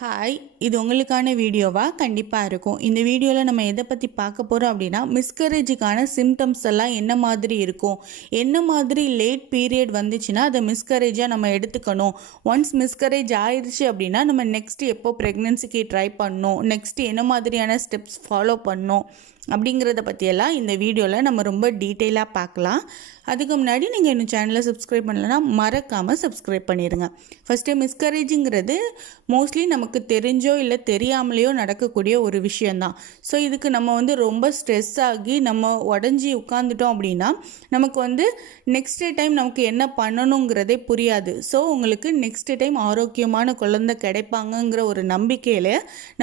Hi, இது உங்களுக்கான வீடியோவா கண்டிப்பாக இருக்கும். இந்த வீடியோவில் நம்ம எதை பற்றி பார்க்க போகிறோம் அப்படின்னா, மிஸ்கரேஜுக்கான சிம்டம்ஸ் எல்லாம் என்ன மாதிரி இருக்கும், என்ன மாதிரி லேட் பீரியட் வந்துச்சுன்னா அதை மிஸ்கரேஜாக நம்ம எடுத்துக்கணும். ஒன்ஸ் மிஸ்கரேஜ் ஆயிடுச்சு அப்படின்னா நம்ம நெக்ஸ்ட் எப்போ ப்ரெக்னென்சிக்கு ட்ரை பண்ணணும், நெக்ஸ்ட் என்ன மாதிரியான ஸ்டெப்ஸ் ஃபாலோ பண்ணணும் அப்படிங்கிறத பற்றியெல்லாம் இந்த வீடியோவில் நம்ம ரொம்ப டீட்டெயிலாக பார்க்கலாம். அதுக்கு முன்னாடி நீங்கள் இன்னும் சேனலை சப்ஸ்கிரைப் பண்ணலைன்னா மறக்காமல் சப்ஸ்கிரைப் பண்ணிடுங்க. ஃபஸ்ட்டு மிஸ்கரேஜுங்கிறது மோஸ்ட்லி நமக்கு தெரிஞ்சோ இல்லை தெரியாமலேயோ நடக்கக்கூடிய ஒரு விஷயந்தான். ஸோ இதுக்கு நம்ம ரொம்ப ஸ்ட்ரெஸ் ஆகி நம்ம உடஞ்சி உட்காந்துட்டோம் அப்படின்னா நமக்கு நெக்ஸ்ட் டைம் நமக்கு என்ன பண்ணணுங்கிறதே புரியாது. ஸோ உங்களுக்கு நெக்ஸ்ட் டைம் ஆரோக்கியமான குழந்தை கிடைப்பாங்கங்கிற ஒரு நம்பிக்கையில்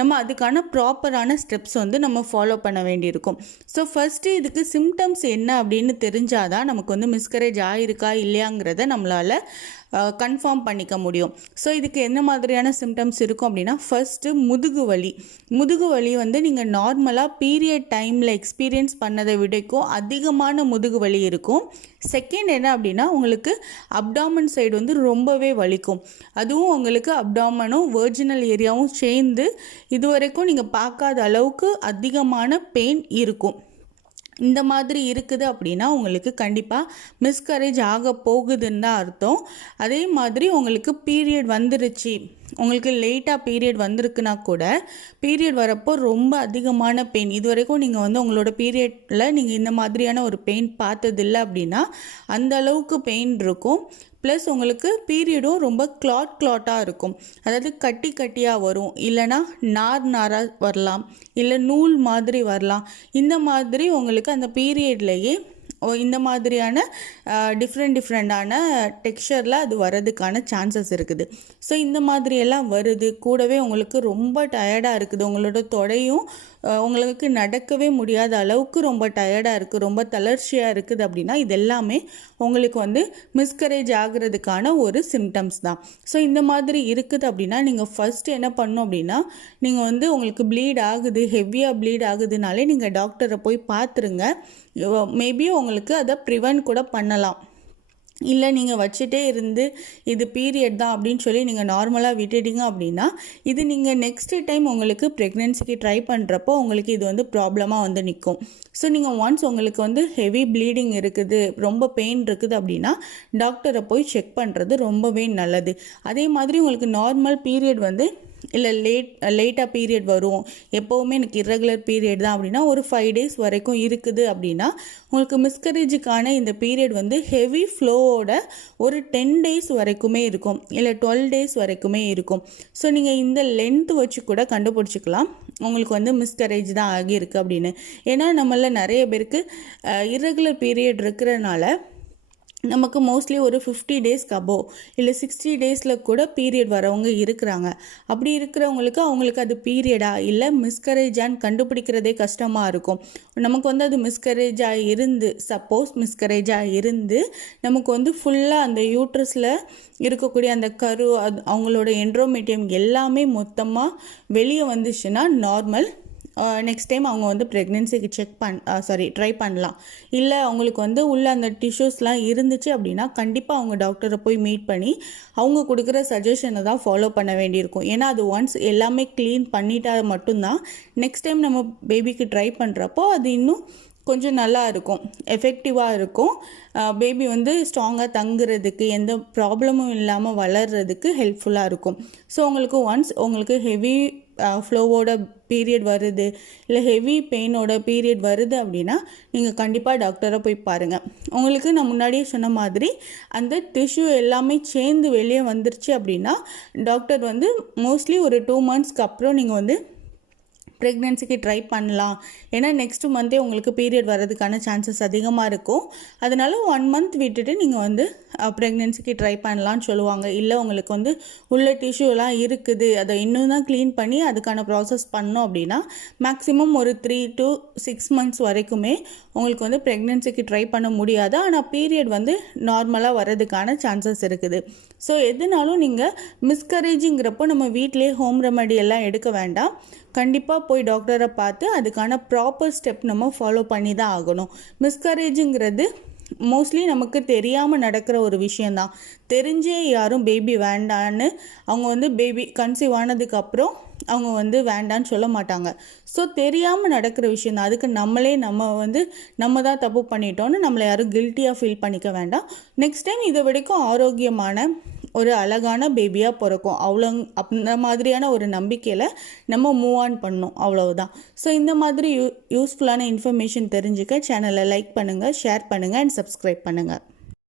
நம்ம அதுக்கான ப்ராப்பரான ஸ்டெப்ஸ் நம்ம ஃபாலோ பண்ண வேண்டியிருக்கும். ஸோ ஃபஸ்ட்டு இதுக்கு சிம்டம்ஸ் என்ன அப்படின்னு தெரிஞ்சாதான் நமக்கு மிஸ்கரேஜ் ஆயிருக்கா இல்லையாங்கிறத நம்மளால் கன்ஃபார்ம் பண்ணிக்க முடியும். ஸோ இதுக்கு என்ன மாதிரியான சிம்டம்ஸ் இருக்கும் அப்படின்னா, ஃபர்ஸ்ட்டு முதுகு வலி நீங்கள் நார்மலாக பீரியட் டைமில் எக்ஸ்பீரியன்ஸ் பண்ணதை விடைக்கும் அதிகமான முதுகு வலி இருக்கும். செகண்ட் என்ன அப்படின்னா, உங்களுக்கு அப்டாமன் சைடு ரொம்பவே வலிக்கும். அதுவும் உங்களுக்கு அப்டாமனும் வெர்ஜினல் ஏரியாவும் சேர்ந்து இதுவரைக்கும் நீங்கள் பார்க்காத அளவுக்கு அதிகமான பெயின் இருக்கும். இந்த மாதிரி இருக்குது அப்படின்னா உங்களுக்கு கண்டிப்பாக மிஸ்கரேஜ் ஆக போகுதுன்னு தான் அர்த்தம். அதே மாதிரி உங்களுக்கு பீரியட் வந்துருச்சு, உங்களுக்கு லேட்டாக பீரியட் வந்திருக்குன்னா கூட பீரியட் வரப்போ ரொம்ப அதிகமான பெயின், இது வரைக்கும் நீங்கள் உங்களோட பீரியடில் நீங்கள் இந்த மாதிரியான ஒரு பெயின் பார்த்ததில்லை அப்படின்னா அந்த அளவுக்கு பெயின் இருக்கும். ப்ளஸ் உங்களுக்கு பீரியடும் ரொம்ப கிளாட்டாக இருக்கும், அதாவது கட்டியாக வரும், இல்லைனா நாராக வரலாம், இல்லை நூல் மாதிரி வரலாம். இந்த மாதிரி உங்களுக்கு அந்த பீரியட்லேயே இந்த மாதிரியான டிஃப்ரெண்டான டெக்ஸ்சரில் அது வர்றதுக்கான சான்சஸ் இருக்குது. ஸோ இந்த மாதிரியெல்லாம் வருது, கூடவே உங்களுக்கு ரொம்ப டயர்டாக இருக்குது, உங்களோட தொடையும் உங்களுக்கு நடக்கவே முடியாத அளவுக்கு ரொம்ப டயர்டாக இருக்குது, ரொம்ப தளர்ச்சியாக இருக்குது அப்படின்னா இது எல்லாமே உங்களுக்கு மிஸ்கரேஜ் ஆகிறதுக்கான ஒரு சிம்டம்ஸ் தான். ஸோ இந்த மாதிரி இருக்குது அப்படின்னா நீங்கள் ஃபஸ்ட்டு என்ன பண்ணணும் அப்படின்னா, நீங்கள் உங்களுக்கு ப்ளீட் ஆகுது, ஹெவியாக ப்ளீட் ஆகுதுனாலே நீங்கள் டாக்டரை போய் பார்த்துருங்க. மேபி உங்களுக்கு அதை ப்ரிவென்ட் கூட பண்ணலாம். இல்லை நீங்கள் வச்சுட்டே இருந்து இது பீரியட் தான் அப்படின்னு சொல்லி நீங்கள் நார்மலாக விட்டுட்டீங்க அப்படின்னா இது நீங்கள் நெக்ஸ்ட் டைம் உங்களுக்கு ப்ரெக்னென்சிக்கு ட்ரை பண்ணுறப்போ உங்களுக்கு இது ப்ராப்ளமாக நிற்கும். ஸோ நீங்கள் ஒன்ஸ் உங்களுக்கு ஹெவி ப்ளீடிங் இருக்குது, ரொம்ப பெயின் இருக்குது அப்படின்னா டாக்டரை போய் செக் பண்ணுறது ரொம்பவே நல்லது. அதே மாதிரி உங்களுக்கு நார்மல் பீரியட் இல்லை லேட்டாக பீரியட் வரும், எப்போவுமே எனக்கு இர்ரெகுலர் பீரியட் தான் அப்படின்னா ஒரு 5 days வரைக்கும் இருக்குது அப்படின்னா உங்களுக்கு மிஸ்கரேஜுக்கான இந்த பீரியட் ஹெவி ஃப்ளோவோட ஒரு 10 days வரைக்குமே இருக்கும், இல்லை 12 days வரைக்குமே இருக்கும். ஸோ நீங்கள் இந்த லென்த் வச்சு கூட கண்டுபிடிச்சிக்கலாம் உங்களுக்கு மிஸ்கரேஜ் தான் ஆகியிருக்கு அப்படின்னு. ஏன்னா நம்மள நிறைய பேருக்கு இர்ரெகுலர் பீரியட் இருக்கிறனால நமக்கு மோஸ்ட்லி ஒரு 50 days அபோவ் இல்லை 60 days கூட பீரியட் வரவங்க இருக்கிறாங்க. அப்படி இருக்கிறவங்களுக்கு அவங்களுக்கு அது பீரியடா இல்லை மிஸ்கரேஜான்னு கண்டுபிடிக்கிறதே கஷ்டமாக இருக்கும். நமக்கு அது மிஸ்கரேஜாக இருந்து, சப்போஸ் மிஸ்கரேஜாக இருந்து நமக்கு ஃபுல்லாக அந்த யூட்ரஸில் இருக்கக்கூடிய அந்த கரு அவங்களோட என்ட்ரோமீட்டியம் எல்லாமே மொத்தமாக வெளியே வந்துச்சுன்னா நார்மல். நெக்ஸ்ட் டைம் அவங்க ப்ரெக்னென்சிக்கு ட்ரை பண்ணலாம். இல்லை அவங்களுக்கு உள்ள அந்த டிஷ்யூஸ்லாம் இருந்துச்சு அப்படின்னா கண்டிப்பாக அவங்க டாக்டரை போய் மீட் பண்ணி அவங்க கொடுக்குற சஜஷனை தான் ஃபாலோ பண்ண வேண்டியிருக்கும். ஏன்னா அது ஒன்ஸ் எல்லாமே க்ளீன் பண்ணிட்டா மட்டும்தான் நெக்ஸ்ட் டைம் நம்ம பேபிக்கு ட்ரை பண்ணுறப்போ அது இன்னும் கொஞ்சம் நல்லா இருக்கும், எஃபெக்டிவாக இருக்கும். பேபி ஸ்ட்ராங்காக தங்குறதுக்கு, எந்த ப்ராப்ளமும் இல்லாமல் வளர்கிறதுக்கு ஹெல்ப்ஃபுல்லாக இருக்கும். ஸோ உங்களுக்கு ஹெவி ஃப்ளோவோட பீரியட் வருது, இல்லை ஹெவி பெயினோட பீரியட் வருது அப்படின்னா நீங்கள் கண்டிப்பாக டாக்டரை போய் பாருங்கள். உங்களுக்கு நான் முன்னாடியே சொன்ன மாதிரி அந்த டிஷ்யூ எல்லாமே சேர்ந்து வெளியே வந்துருச்சு அப்படின்னா டாக்டர் மோஸ்ட்லி ஒரு 2 monthsக்கு அப்புறம் நீங்கள் ப்ரெக்னென்சிக்கு ட்ரை பண்ணலாம். ஏன்னா நெக்ஸ்ட் மந்த்தே உங்களுக்கு பீரியட் வர்றதுக்கான சான்சஸ் அதிகமாக இருக்கும். அதனால் 1 month விட்டுட்டு நீங்கள் ப்ரெக்னென்சிக்கு ட்ரை பண்ணலான்னு சொல்லுவாங்க. இல்லை உங்களுக்கு உள்ள டிஷ்யூலாம் இருக்குது, அதை இன்னும் தான் க்ளீன் பண்ணி அதுக்கான ப்ராசஸ் பண்ணோம் அப்படின்னா மேக்ஸிமம் ஒரு 3 to 6 months வரைக்குமே உங்களுக்கு ப்ரெக்னென்சிக்கு ட்ரை பண்ண முடியாது. ஆனால் பீரியட் நார்மலாக வர்றதுக்கான சான்சஸ் இருக்குது. ஸோ எதுனாலும் நீங்கள் மிஸ்கரேஜுங்கிறப்போ நம்ம வீட்டிலே ஹோம் ரெமெடி எல்லாம் எடுக்க வேண்டாம். கண்டிப்பாக போய் டாக்டரை பார்த்து அதுக்கான ப்ராப்பர் ஸ்டெப் நம்ம ஃபாலோ பண்ணி தான் ஆகணும். மிஸ்கரேஜுங்கிறது மோஸ்ட்லி நமக்கு தெரியாமல் நடக்கிற ஒரு விஷயந்தான். தெரிஞ்சே யாரும் பேபி வேண்டான்னு அவங்க வந்து பேபி கன்சீவ் ஆனதுக்கப்புறம் அவங்க வந்து வேண்டான்னு சொல்ல மாட்டாங்க. ஸோ தெரியாமல் நடக்கிற விஷயந்தான். அதுக்கு நம்ம தான் தப்பு பண்ணிட்டோன்னு நம்மளை யாரும் கில்ட்டியாக ஃபீல் பண்ணிக்க வேண்டாம். நெக்ஸ்ட் டைம் இதை வரைக்கும் ஆரோக்கியமான ஒரு அழகான பேபியாக பிறக்கும். அந்த மாதிரியான ஒரு நம்பிக்கையில் நம்ம மூவ் ஆன் பண்ணணும், அவ்வளவுதான். ஸோ இந்த மாதிரி யூஸ்ஃபுல்லான இன்ஃபர்மேஷன் தெரிஞ்சுக்க சேனலை லைக் பண்ணுங்கள், ஷேர் பண்ணுங்கள் அண்ட் சப்ஸ்கிரைப் பண்ணுங்கள்.